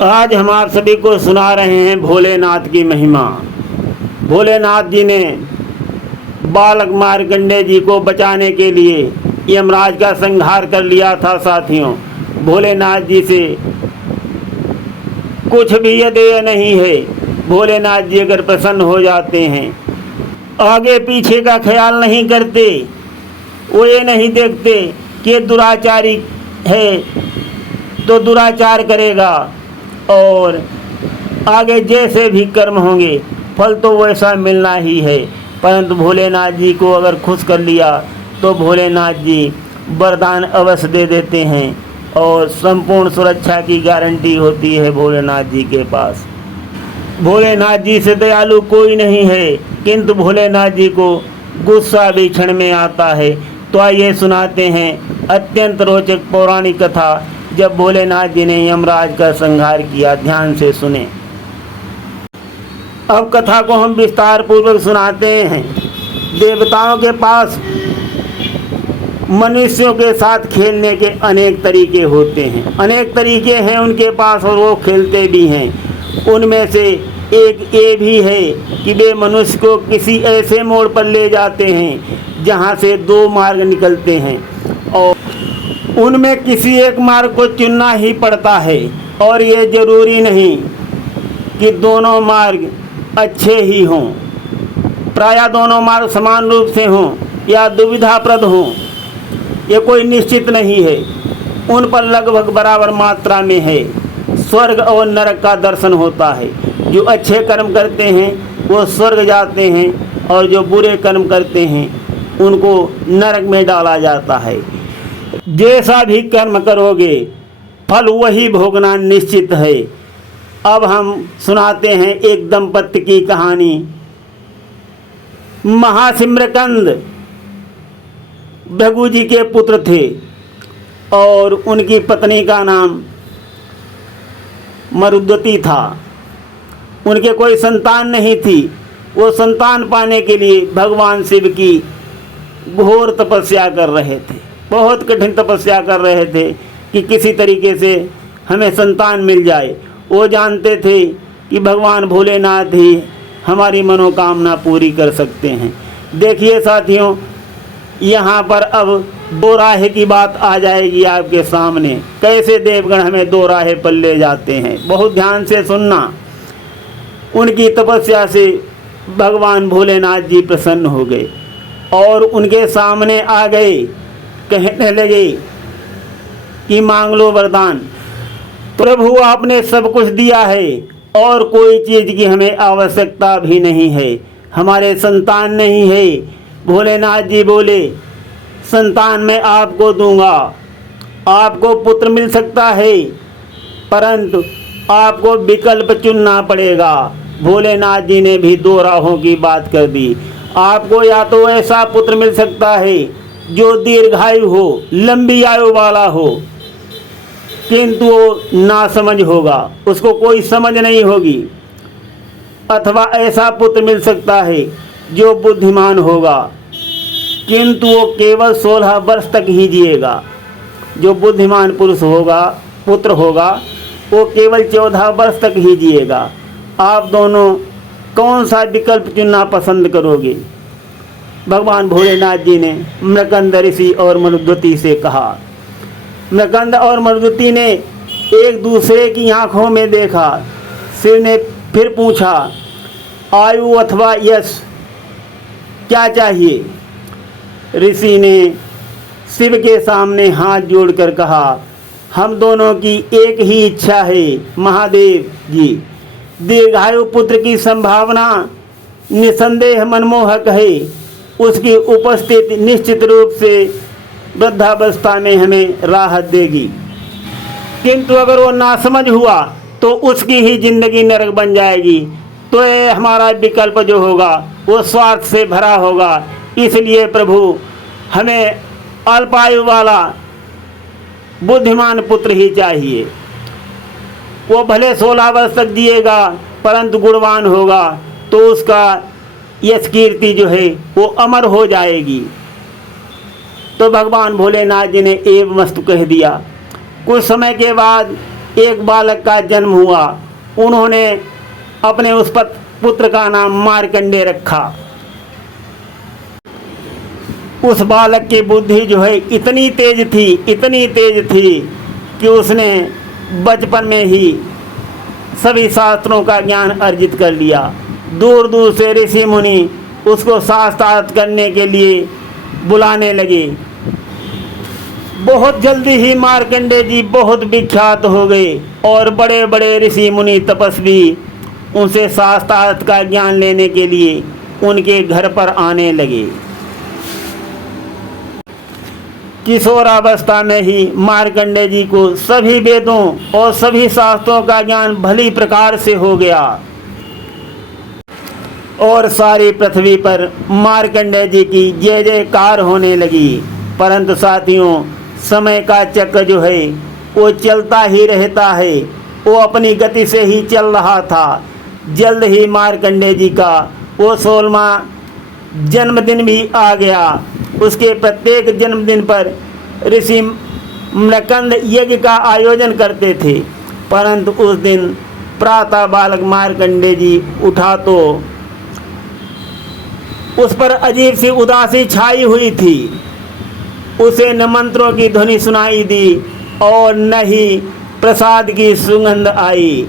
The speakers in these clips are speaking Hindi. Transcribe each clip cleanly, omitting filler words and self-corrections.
आज हम आप सभी को सुना रहे हैं भोलेनाथ की महिमा। भोलेनाथ जी ने बालक मार्कंडेय जी को बचाने के लिए यमराज का संहार कर लिया था। साथियों, भोलेनाथ जी से कुछ भी अदेय नहीं है। भोलेनाथ जी अगर प्रसन्न हो जाते हैं, आगे पीछे का ख्याल नहीं करते। वो ये नहीं देखते कि दुराचारी है तो दुराचार करेगा और आगे जैसे भी कर्म होंगे फल तो वैसा मिलना ही है। परंतु भोलेनाथ जी को अगर खुश कर लिया तो भोलेनाथ जी वरदान अवश्य दे देते हैं और संपूर्ण सुरक्षा की गारंटी होती है भोलेनाथ जी के पास। भोलेनाथ जी से दयालु कोई नहीं है, किंतु भोलेनाथ जी को गुस्सा भी क्षण में आता है। तो आइए सुनाते हैं अत्यंत रोचक पौराणिक कथा, जब भोलेनाथ जी ने यमराज का संहार किया। ध्यान से सुने। अब कथा को हम विस्तार पूर्वक सुनाते हैं। देवताओं के पास मनुष्यों के साथ खेलने के अनेक तरीके होते हैं, अनेक तरीके हैं उनके पास और वो खेलते भी हैं। उनमें से एक ये भी है कि वे मनुष्य को किसी ऐसे मोड़ पर ले जाते हैं जहाँ से दो मार्ग निकलते हैं और उनमें किसी एक मार्ग को चुनना ही पड़ता है। और ये जरूरी नहीं कि दोनों मार्ग अच्छे ही हों, प्रायः दोनों मार्ग समान रूप से हों या दुविधाप्रद हों, ये कोई निश्चित नहीं है। उन पर लगभग बराबर मात्रा में है स्वर्ग और नरक का दर्शन होता है। जो अच्छे कर्म करते हैं वो स्वर्ग जाते हैं और जो बुरे कर्म करते हैं उनको नरक में डाला जाता है। जैसा भी कर्म करोगे फल वही भोगना निश्चित है। अब हम सुनाते हैं एक दंपत्ति की कहानी। महासिम्रकंद भृगु जी के पुत्र थे और उनकी पत्नी का नाम मरुद्वती था। उनके कोई संतान नहीं थी। वो संतान पाने के लिए भगवान शिव की घोर तपस्या कर रहे थे, बहुत कठिन तपस्या कर रहे थे कि किसी तरीके से हमें संतान मिल जाए। वो जानते थे कि भगवान भोलेनाथ ही हमारी मनोकामना पूरी कर सकते हैं। देखिए साथियों, यहाँ पर अब दो राहे की बात आ जाएगी आपके सामने। कैसे देवगण हमें दो राहे पर ले जाते हैं, बहुत ध्यान से सुनना। उनकी तपस्या से भगवान भोलेनाथ जी प्रसन्न हो गए और उनके सामने आ गए, कहने लगे कि मांग लो वरदान। प्रभु आपने सब कुछ दिया है और कोई चीज़ की हमें आवश्यकता भी नहीं है। हमारे संतान नहीं है। भोलेनाथ जी बोले, संतान मैं आपको दूंगा, आपको पुत्र मिल सकता है, परंतु आपको विकल्प चुनना पड़ेगा। भोलेनाथ जी ने भी दो राहों की बात कर दी। आपको या तो ऐसा पुत्र मिल सकता है जो दीर्घायु हो, लंबी आयु वाला हो, किंतु वो नासमझ होगा, उसको कोई समझ नहीं होगी। अथवा ऐसा पुत्र मिल सकता है जो बुद्धिमान होगा, किंतु वो केवल 16 वर्ष तक ही जिएगा। जो बुद्धिमान पुरुष होगा, पुत्र होगा, वो केवल 14 वर्ष तक ही जिएगा। आप दोनों कौन सा विकल्प चुनना पसंद करोगे? भगवान भोलेनाथ जी ने मृकंद ऋषि और मरुद्वती से कहा। मृकंद और मरुद्वती ने एक दूसरे की आंखों में देखा। शिव ने फिर पूछा, आयु अथवा यश क्या चाहिए? ऋषि ने शिव के सामने हाथ जोड़कर कहा, हम दोनों की एक ही इच्छा है महादेव जी। दीर्घायु पुत्र की संभावना निसंदेह मनमोहक है। उसकी उपस्थिति निश्चित रूप से वृद्धावस्था में हमें राहत देगी, किंतु अगर वो नासमझ हुआ तो उसकी ही जिंदगी नरक बन जाएगी। तो ये हमारा विकल्प जो होगा वो स्वार्थ से भरा होगा। इसलिए प्रभु हमें अल्पायु वाला बुद्धिमान पुत्र ही चाहिए। वो भले 16 वर्ष तक जिएगा परंतु गुणवान होगा, तो उसका यश कीर्ति जो है वो अमर हो जाएगी। तो भगवान भोलेनाथ जी ने एवं मस्तु कह दिया। कुछ समय के बाद एक बालक का जन्म हुआ। उन्होंने अपने उस पुत्र का नाम मार्कंडेय रखा। उस बालक की बुद्धि जो है इतनी तेज थी कि उसने बचपन में ही सभी शास्त्रों का ज्ञान अर्जित कर लिया। दूर दूर से ऋषि मुनि उसको शास्त्रार्थ करने के लिए बुलाने लगे। बहुत जल्दी ही मार्कंडेय जी बहुत विख्यात हो गए और बड़े बड़े ऋषि मुनि तपस्वी उनसे शास्त्रार्थ का ज्ञान लेने के लिए उनके घर पर आने लगे। किशोरावस्था में ही मार्कंडेय जी को सभी वेदों और सभी शास्त्रों का ज्ञान भली प्रकार से हो गया और सारी पृथ्वी पर मार्कंडेय जी की जय जयकार होने लगी। परंतु साथियों, समय का चक्र जो है वो चलता ही रहता है। वो अपनी गति से ही चल रहा था। जल्द ही मार्कंडेय जी का वो 16वां जन्मदिन भी आ गया। उसके प्रत्येक जन्मदिन पर ऋषि मृकंद यज्ञ का आयोजन करते थे। परंतु उस दिन प्रातः बालक मार्कंडेय जी उठा तो उस पर अजीब सी उदासी छाई हुई थी। उसे न मंत्रों की ध्वनि सुनाई दी और न ही प्रसाद की सुगंध आई।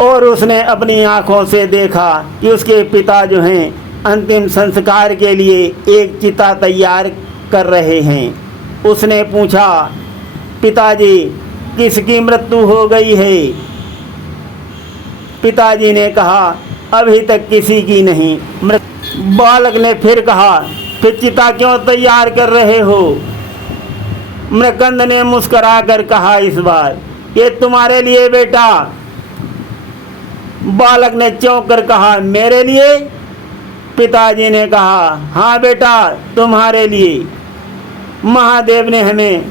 और उसने अपनी आंखों से देखा कि उसके पिता जो हैं अंतिम संस्कार के लिए एक चिता तैयार कर रहे हैं। उसने पूछा, पिताजी किसकी मृत्यु हो गई है? पिताजी ने कहा, अभी तक किसी की नहीं। बालक ने फिर कहा, फिर चिता क्यों तैयार कर रहे हो? मृकंद ने मुस्कुरा कर कहा, इस बार ये तुम्हारे लिए बेटा। बालक ने चौंक कर कहा, मेरे लिए? पिताजी ने कहा, हाँ बेटा, तुम्हारे लिए। महादेव ने हमें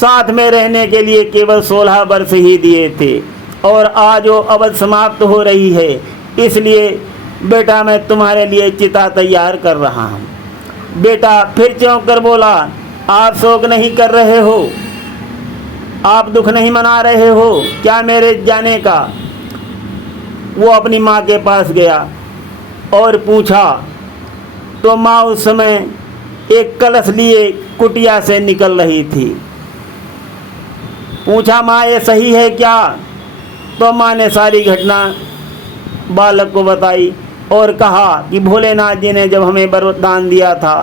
साथ में रहने के लिए केवल 16 वर्ष ही दिए थे और आज वो अवधि समाप्त हो रही है। इसलिए बेटा मैं तुम्हारे लिए चिता तैयार कर रहा हूँ। बेटा फिर चौंक कर बोला, आप शोक नहीं कर रहे हो? आप दुख नहीं मना रहे हो क्या मेरे जाने का? वो अपनी माँ के पास गया और पूछा तो माँ उस समय एक कलश लिए कुटिया से निकल रही थी। पूछा, माँ ये सही है क्या? तो माँ ने सारी घटना बालक को बताई और कहा कि भोलेनाथ जी ने जब हमें वरदान दिया था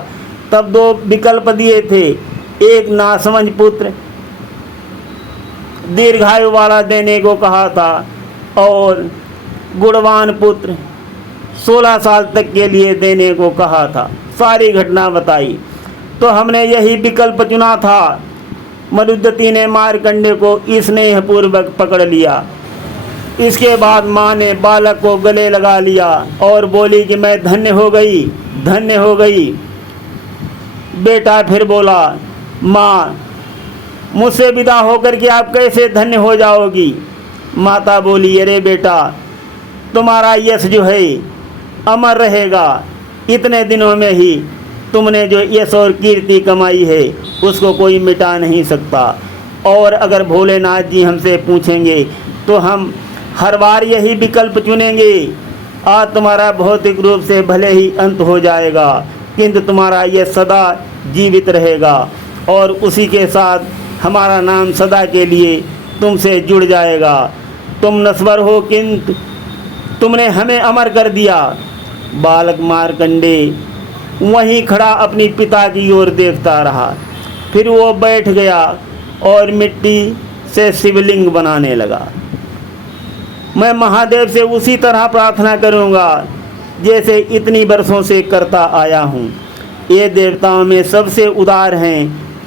तब 2 विकल्प दिए थे। एक नासमझ पुत्र दीर्घायु वाला देने को कहा था और गुणवान पुत्र 16 साल तक के लिए देने को कहा था। सारी घटना बताई तो हमने यही विकल्प चुना था। मरुदती ने मार्कंडेय को स्नेहपूर्वक पकड़ लिया। इसके बाद माँ ने बालक को गले लगा लिया और बोली कि मैं धन्य हो गई, धन्य हो गई। बेटा फिर बोला, माँ मुझसे विदा होकर के आप कैसे धन्य हो जाओगी? माता बोली, अरे बेटा तुम्हारा यश जो है अमर रहेगा। इतने दिनों में ही तुमने जो यश और कीर्ति कमाई है उसको कोई मिटा नहीं सकता। और अगर भोलेनाथ जी हमसे पूछेंगे तो हम हर बार यही विकल्प चुनेंगे। आज तुम्हारा भौतिक रूप से भले ही अंत हो जाएगा किंतु तुम्हारा यश सदा जीवित रहेगा और उसी के साथ हमारा नाम सदा के लिए तुमसे जुड़ जाएगा। तुम नश्वर हो किंतु तुमने हमें अमर कर दिया। बालक मार्कंडेय वहीं खड़ा अपनी पिता की ओर देखता रहा। फिर वो बैठ गया और मिट्टी से शिवलिंग बनाने लगा। मैं महादेव से उसी तरह प्रार्थना करूंगा जैसे इतनी वर्षों से करता आया हूँ। ये देवताओं में सबसे उदार हैं,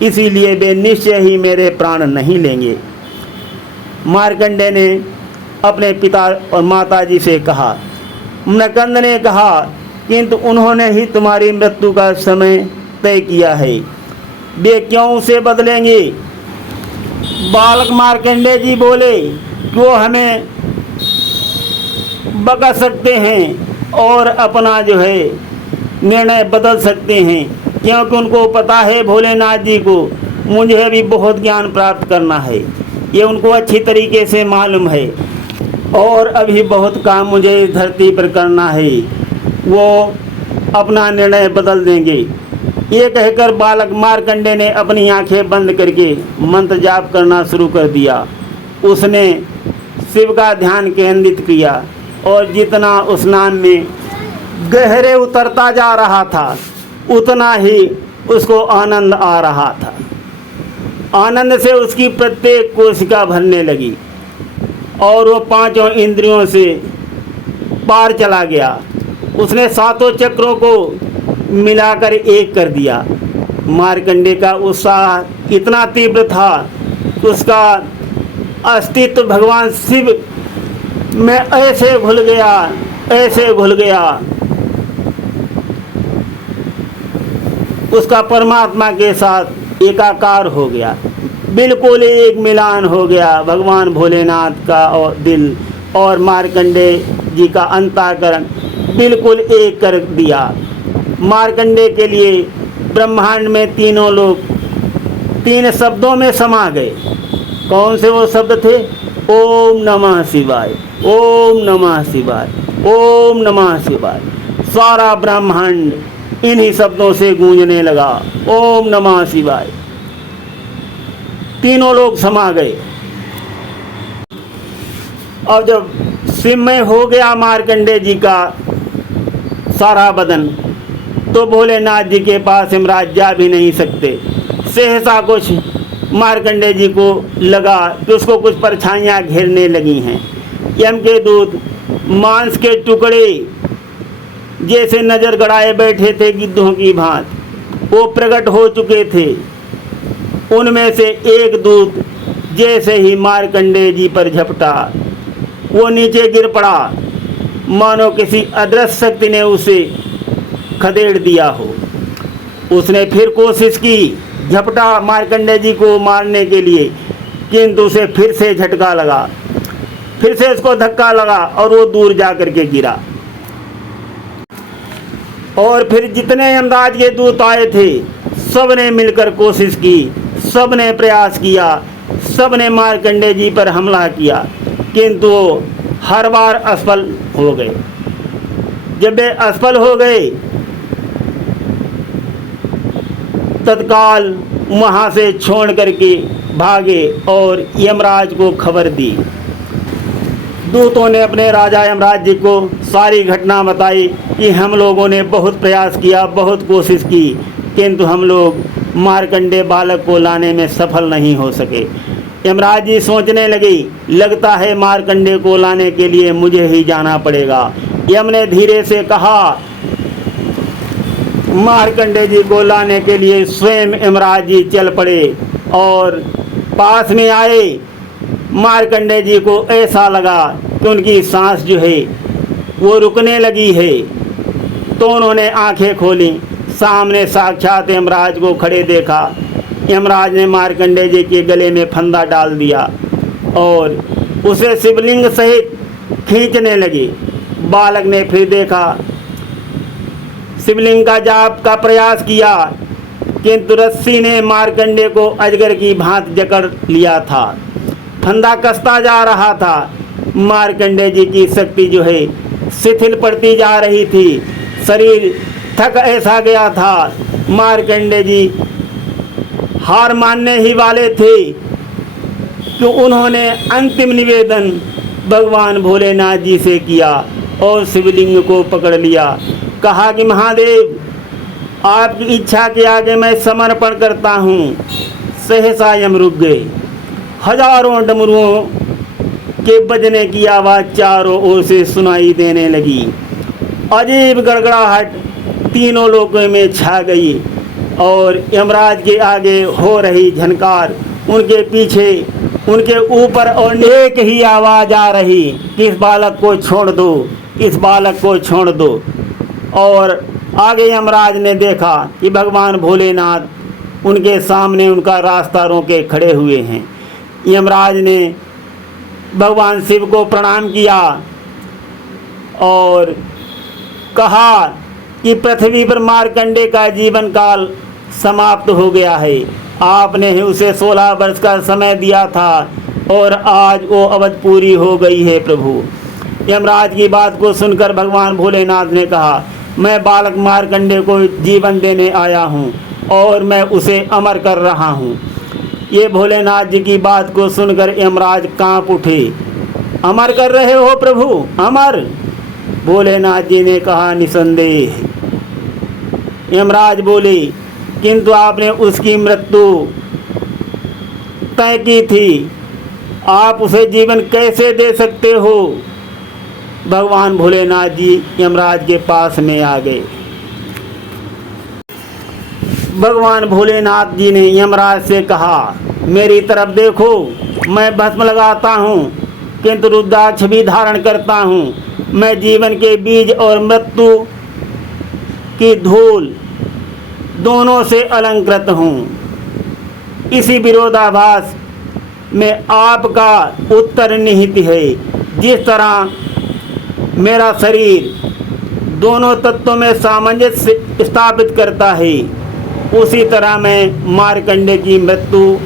इसीलिए वे निश्चय ही मेरे प्राण नहीं लेंगे। मार्कंडेय ने अपने पिता और माता जी से कहा। मृकंद ने कहा, किंतु उन्होंने ही तुम्हारी मृत्यु का समय तय किया है, वे क्यों उसे बदलेंगे? बालक मार्कंडेय जी बोले कि वो हमें बका सकते हैं और अपना जो है निर्णय बदल सकते हैं, क्योंकि उनको पता है भोलेनाथ जी को मुझे भी बहुत ज्ञान प्राप्त करना है, ये उनको अच्छी तरीके से मालूम है, और अभी बहुत काम मुझे इस धरती पर करना है, वो अपना निर्णय बदल देंगे। ये कहकर बालक मार्कंडे ने अपनी आंखें बंद करके मंत्र जाप करना शुरू कर दिया। उसने शिव का ध्यान केंद्रित किया और जितना उस नाम में गहरे उतरता जा रहा था उतना ही उसको आनंद आ रहा था। आनंद से उसकी प्रत्येक कोशिका भरने लगी और वो पांचों इंद्रियों से पार चला गया। उसने सातों चक्रों को मिलाकर एक कर दिया। मार्कंडे का उत्साह इतना तीव्र था, उसका अस्तित्व भगवान शिव में ऐसे घुल गया, ऐसे घुल गया, उसका परमात्मा के साथ एकाकार हो गया, बिल्कुल एक मिलान हो गया भगवान भोलेनाथ का और दिल और मार्कंडे जी का अंतःकरण बिल्कुल एक कर दिया। मार्कंडे के लिए ब्रह्मांड में तीनों लोग तीन शब्दों में समा गए। कौन से वो शब्द थे? ओम नमः शिवाय, ओम नमः शिवाय, ओम नमः शिवाय। सारा ब्रह्मांड इन्हीं शब्दों से गूंजने लगा, ओम नमः शिवाय। तीनों लोग समा गए। और जब शिवमय हो गया मार्कंडे जी का सारा बदन, तो भोलेनाथ जी के पास यमराज जा भी नहीं सकते। सहसा कुछ मार्कंडे जी को लगा कि उसको कुछ परछाइयाँ घेरने लगी हैं। यम के दूत मांस के टुकड़े जैसे नजर गड़ाए बैठे थे गिद्धों की भांत, वो प्रकट हो चुके थे। उनमें से एक दूत जैसे ही मार्कंडे जी पर झपटा, वो नीचे गिर पड़ा, मानो किसी अदृश्य शक्ति ने उसे खदेड़ दिया हो। उसने फिर कोशिश की, झपटा मार्कंडे जी को मारने के लिए, किंतु उसे फिर से झटका लगा, फिर से उसको धक्का लगा और वो दूर जा कर के गिरा। और फिर जितने यमराज के दूत आए थे सब ने मिलकर कोशिश की, सब ने प्रयास किया, सब ने मार्कंडे जी पर हमला किया, किंतु वो हर बार असफल हो गए। जब वे असफल हो गए तत्काल वहाँ से छोड़ करके भागे और यमराज को खबर दी। दूतों ने अपने राजा यमराज जी को सारी घटना बताई कि हम लोगों ने बहुत प्रयास किया, बहुत कोशिश की, किंतु हम लोग मार्कंडे बालक को लाने में सफल नहीं हो सके। यमराज जी सोचने लगे, लगता है मार्कंडे को लाने के लिए मुझे ही जाना पड़ेगा। यम ने धीरे से कहा, मार्कंडे जी को लाने के लिए स्वयं यमराज जी चल पड़े और पास में आए। मार्कंडे जी को ऐसा लगा कि उनकी सांस जो है वो रुकने लगी है, तो उन्होंने आंखें खोली, सामने साक्षात यमराज को खड़े देखा। यमराज ने मार्कंडे जी के गले में फंदा डाल दिया और उसे शिवलिंग सहित खींचने लगे। बालक ने फिर देखा, शिवलिंग का जाप का प्रयास किया, किंतु रस्सी ने मार्कंडे को अजगर की भांत जकड़ लिया था। फंदा कसता जा रहा था। मार्कंडे जी की शक्ति जो है शिथिल पड़ती जा रही थी, शरीर थक ऐसा गया था। मार्कंडे जी हार मानने ही वाले थे कि उन्होंने अंतिम निवेदन भगवान भोलेनाथ जी से किया और शिवलिंग को पकड़ लिया। कहा कि महादेव, आपकी इच्छा के आगे मैं समर्पण करता हूँ। सहसा यम रुक गए। हजारों डमरुओं के बजने की आवाज़ चारों ओर से सुनाई देने लगी। अजीब गड़गड़ाहट तीनों लोगों में छा गई और यमराज के आगे हो रही झनकार, उनके पीछे, उनके ऊपर और एक ही आवाज़ आ रही कि इस बालक को छोड़ दो, इस बालक को छोड़ दो। और आगे यमराज ने देखा कि भगवान भोलेनाथ उनके सामने उनका रास्ता रोके खड़े हुए हैं। यमराज ने भगवान शिव को प्रणाम किया और कहा कि पृथ्वी पर मार्कंडे का जीवन काल समाप्त हो गया है, आपने ही उसे 16 वर्ष का समय दिया था और आज वो अवधि पूरी हो गई है प्रभु। यमराज की बात को सुनकर भगवान भोलेनाथ ने कहा, मैं बालक मार्कंडेय को जीवन देने आया हूँ और मैं उसे अमर कर रहा हूँ। ये भोलेनाथ जी की बात को सुनकर यमराज कांप उठे। अमर कर रहे हो प्रभु, अमर? भोलेनाथ जी ने कहा, निसंदेह। यमराज बोले, किंतु आपने उसकी मृत्यु तय की थी, आप उसे जीवन कैसे दे सकते हो? भगवान भोलेनाथ जी यमराज के पास में आ गए। भगवान भोलेनाथ जी ने यमराज से कहा, मेरी तरफ देखो, मैं भस्म लगाता हूँ किंतु रुद्राक्ष भी धारण करता हूँ। मैं जीवन के बीज और मृत्यु की धूल दोनों से अलंकृत हूँ। इसी विरोधाभास में आपका उत्तर निहित है। जिस तरह मेरा शरीर दोनों तत्वों में सामंजस्य स्थापित करता है, उसी तरह मैं मार्कंडेय की मृत्यु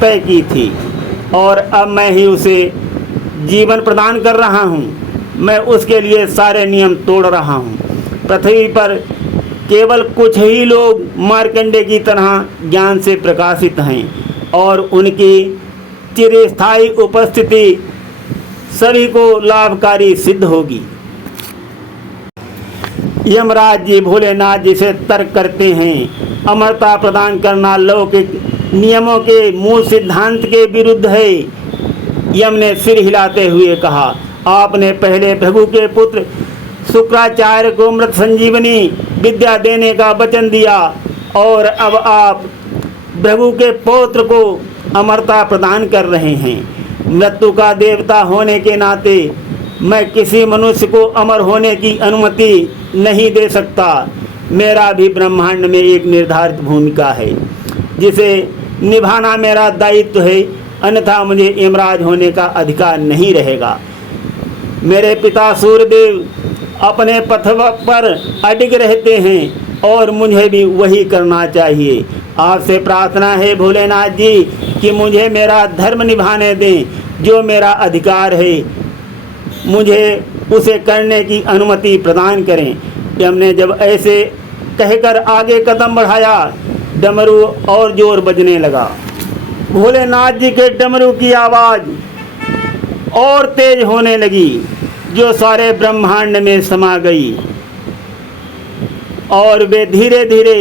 तय की थी और अब मैं ही उसे जीवन प्रदान कर रहा हूँ। मैं उसके लिए सारे नियम तोड़ रहा हूँ। पृथ्वी पर केवल कुछ ही लोग मार्कंडेय की तरह ज्ञान से प्रकाशित हैं और उनकी चिरस्थायी उपस्थिति सभी को लाभकारी सिद्ध होगी। यमराज जी भोलेनाथ जी से तर्क करते हैं, अमरता प्रदान करना लौकिक नियमों के मूल सिद्धांत के विरुद्ध है। यम ने सिर हिलाते हुए कहा, आपने पहले भृगु के पुत्र शुक्राचार्य को मृत संजीवनी विद्या देने का वचन दिया और अब आप भृगु के पौत्र को अमरता प्रदान कर रहे हैं। मृत्यु का देवता होने के नाते मैं किसी मनुष्य को अमर होने की अनुमति नहीं दे सकता। मेरा भी ब्रह्मांड में एक निर्धारित भूमिका है जिसे निभाना मेरा दायित्व है, अन्यथा मुझे यमराज होने का अधिकार नहीं रहेगा। मेरे पिता सूर्यदेव अपने पथ पर अडिग रहते हैं और मुझे भी वही करना चाहिए। आपसे प्रार्थना है भोलेनाथ जी कि मुझे मेरा धर्म निभाने दें, जो मेरा अधिकार है मुझे उसे करने की अनुमति प्रदान करें। यम ने जब ऐसे कहकर आगे कदम बढ़ाया, डमरू और जोर बजने लगा। भोलेनाथ जी के डमरू की आवाज़ और तेज होने लगी, जो सारे ब्रह्मांड में समा गई और वे धीरे धीरे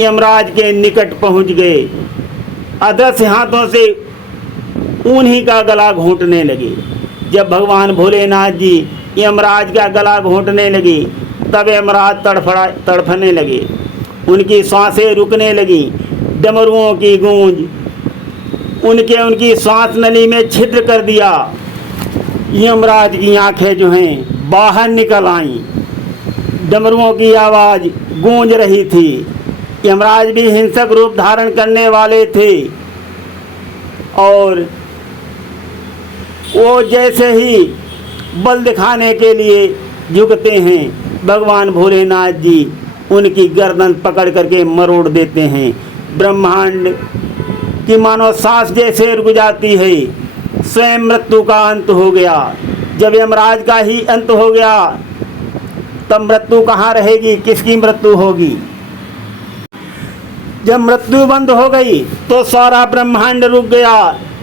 यमराज के निकट पहुंच गए। अदृश्य हाथों से उन्हीं का गला घोंटने लगे। जब भगवान भोलेनाथ जी यमराज का गला घोंटने लगे, तब यमराज तड़फने लगे, उनकी सांसें रुकने लगी। डमरुओं की गूंज उनकी सांस नली में छिद्र कर दिया। यमराज की आंखें जो हैं बाहर निकल आईं। डमरुओं की आवाज़ गूंज रही थी। यमराज भी हिंसक रूप धारण करने वाले थे और वो जैसे ही बल दिखाने के लिए झुकते हैं, भगवान भोलेनाथ जी उनकी गर्दन पकड़ करके मरोड़ देते हैं। ब्रह्मांड की मानो सांस जैसे रुक जाती है। स्वयं मृत्यु का अंत हो गया। जब यमराज का ही अंत हो गया, तब मृत्यु कहाँ रहेगी, किसकी मृत्यु होगी? जब मृत्यु बंद हो गई तो सारा ब्रह्मांड रुक गया।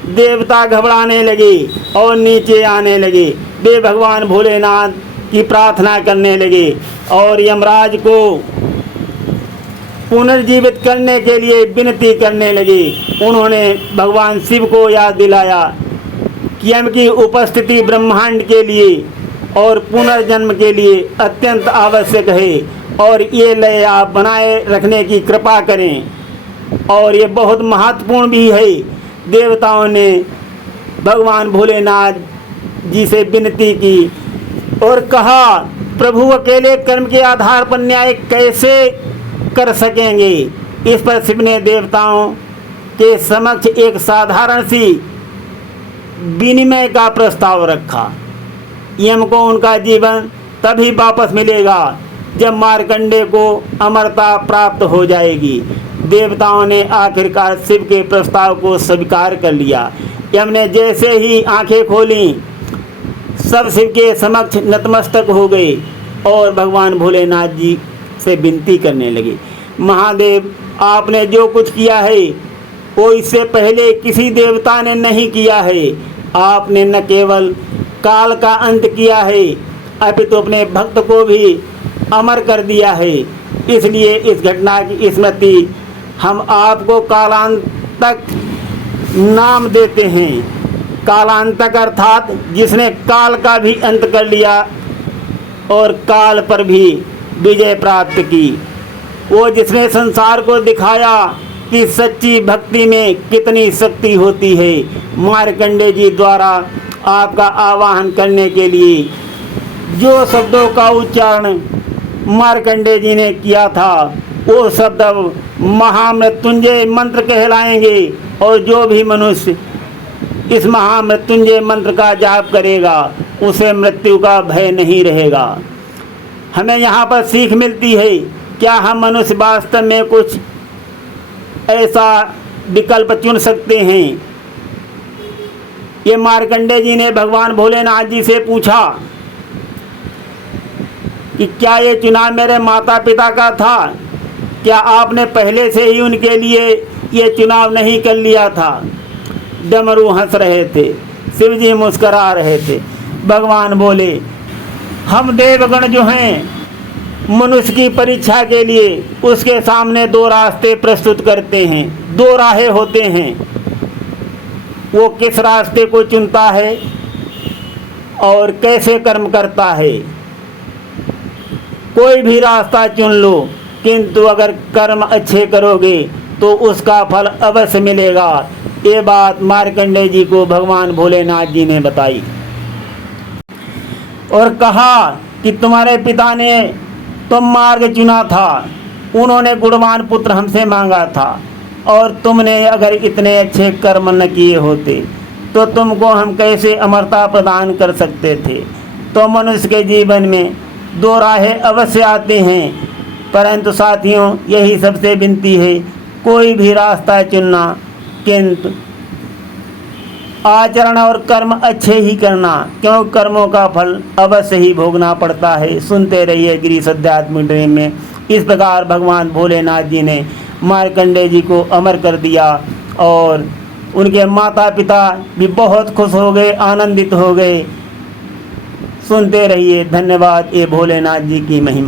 देवता घबराने लगे और नीचे आने लगे। वे भगवान भोलेनाथ की प्रार्थना करने लगे और यमराज को पुनर्जीवित करने के लिए विनती करने लगे। उन्होंने भगवान शिव को याद दिलाया कि यम की उपस्थिति ब्रह्मांड के लिए और पुनर्जन्म के लिए अत्यंत आवश्यक है और ये लय आप बनाए रखने की कृपा करें और ये बहुत महत्वपूर्ण भी है। देवताओं ने भगवान भोलेनाथ जी से विनती की और कहा, प्रभु अकेले कर्म के आधार पर न्याय कैसे कर सकेंगे? इस पर शिव ने देवताओं के समक्ष एक साधारण सी विनिमय का प्रस्ताव रखा। यम को उनका जीवन तभी वापस मिलेगा जब मार्कंडेय को अमरता प्राप्त हो जाएगी। देवताओं ने आखिरकार शिव के प्रस्ताव को स्वीकार कर लिया। यम ने जैसे ही आंखें खोली, सब शिव के समक्ष नतमस्तक हो गए और भगवान भोलेनाथ जी से विनती करने लगे, महादेव, आपने जो कुछ किया है वो इससे पहले किसी देवता ने नहीं किया है। आपने न केवल काल का अंत किया है, अपितु अपने भक्त को भी अमर कर दिया है। इसलिए इस घटना की स्मृति हम आपको कालांतक नाम देते हैं। कालांतक अर्थात जिसने काल का भी अंत कर लिया और काल पर भी विजय प्राप्त की। वो जिसने संसार को दिखाया कि सच्ची भक्ति में कितनी शक्ति होती है। मार्कंडेय जी द्वारा आपका आवाहन करने के लिए जो शब्दों का उच्चारण मार्कंडेय जी ने किया था, वो शब्द अब महामृत्युंजय मंत्र कहलाएंगे। और जो भी मनुष्य इस महामृत्युंजय मंत्र का जाप करेगा उसे मृत्यु का भय नहीं रहेगा। हमें यहाँ पर सीख मिलती है, क्या हम मनुष्य वास्तव में कुछ ऐसा विकल्प चुन सकते हैं? ये मार्कंडेय जी ने भगवान भोलेनाथ जी से पूछा कि क्या ये चुनाव मेरे माता पिता का था? क्या आपने पहले से ही उनके लिए ये चुनाव नहीं कर लिया था? डमरू हंस रहे थे, शिव जी मुस्करा रहे थे। भगवान बोले, हम देवगण जो हैं मनुष्य की परीक्षा के लिए उसके सामने दो रास्ते प्रस्तुत करते हैं, दो राहें होते हैं। वो किस रास्ते को चुनता है और कैसे कर्म करता है। कोई भी रास्ता चुन लो, किंतु अगर कर्म अच्छे करोगे तो उसका फल अवश्य मिलेगा। ये बात मार्कंडेय जी को भगवान भोलेनाथ जी ने बताई और कहा कि तुम्हारे पिता ने तुम मार्ग चुना था, उन्होंने गुणवान पुत्र हमसे मांगा था, और तुमने अगर इतने अच्छे कर्म न किए होते तो तुमको हम कैसे अमरता प्रदान कर सकते थे। तो मनुष्य के जीवन में दो राहें अवश्य आते हैं, परंतु साथियों यही सबसे विनती है, कोई भी रास्ता चुनना, किंतु आचरण और कर्म अच्छे ही करना, क्यों कर्मों का फल अवश्य ही भोगना पड़ता है। सुनते रहिए गिरीश अध्यात्मिक ड्रीम में। इस प्रकार भगवान भोलेनाथ जी ने मार्कंडेय जी को अमर कर दिया और उनके माता पिता भी बहुत खुश हो गए, आनंदित हो गए। सुनते रहिए। धन्यवाद। ये भोलेनाथ जी की महिमा।